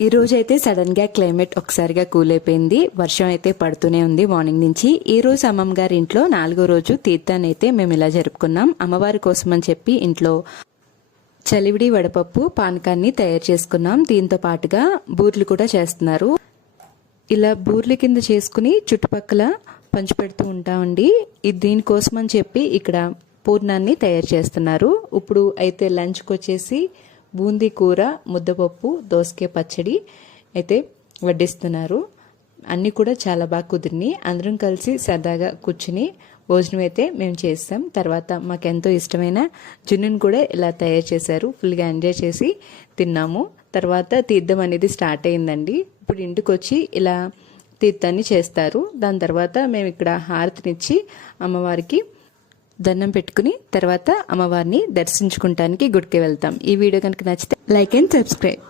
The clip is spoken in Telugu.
ఈ రోజు అయితే సడన్ గా క్లైమేట్ ఒకసారిగా కూల్ అయిపోయింది. వర్షం అయితే పడుతూనే ఉంది మార్నింగ్ నుంచి. ఈ రోజు అమ్మమ్మ గారి ఇంట్లో 4వ రోజు తీర్థాన్ని అయితే మేము ఇలా జరుపుకున్నాం. అమ్మవారి కోసం అని చెప్పి ఇంట్లో చలివిడి వడపప్పు పానకాన్ని తయారు చేసుకున్నాం. దీంతో పాటుగా బూర్లు కూడా చేస్తున్నారు. ఇలా బూర్ల కింద చేసుకుని చుట్టుపక్కల పంచిపెడుతూ ఉంటామండి. దీనికోసం అని చెప్పి ఇక్కడ పూర్ణాన్ని తయారు చేస్తున్నారు. ఇప్పుడు అయితే లంచ్కి వచ్చేసి బూందీ కూర, ముద్దపప్పు, దోసకాయ పచ్చడి అయితే వడ్డిస్తున్నారు. అన్నీ కూడా చాలా బాగా కుదిరినాయి. అందరం కలిసి సరదాగా కూర్చుని భోజనం అయితే మేము చేస్తాం. తర్వాత మాకు ఎంతో ఇష్టమైన జున్నును కూడా ఇలా తయారు చేశారు. ఫుల్గా ఎంజాయ్ చేసి తిన్నాము. తర్వాత తీర్థం అనేది స్టార్ట్ అయిందండి. ఇప్పుడు ఇంటికి వచ్చి ఇలా తీర్థాన్ని చేస్తారు. దాని తర్వాత మేము ఇక్కడ హారతినిచ్చి అమ్మవారికి దండం పెట్టుకుని తర్వాత అమ్మవారిని దర్శించుకుంటానికి గుడికి వెళ్తాం. ఈ వీడియో కనుక నచ్చితే లైక్ అండ్ సబ్స్క్రైబ్.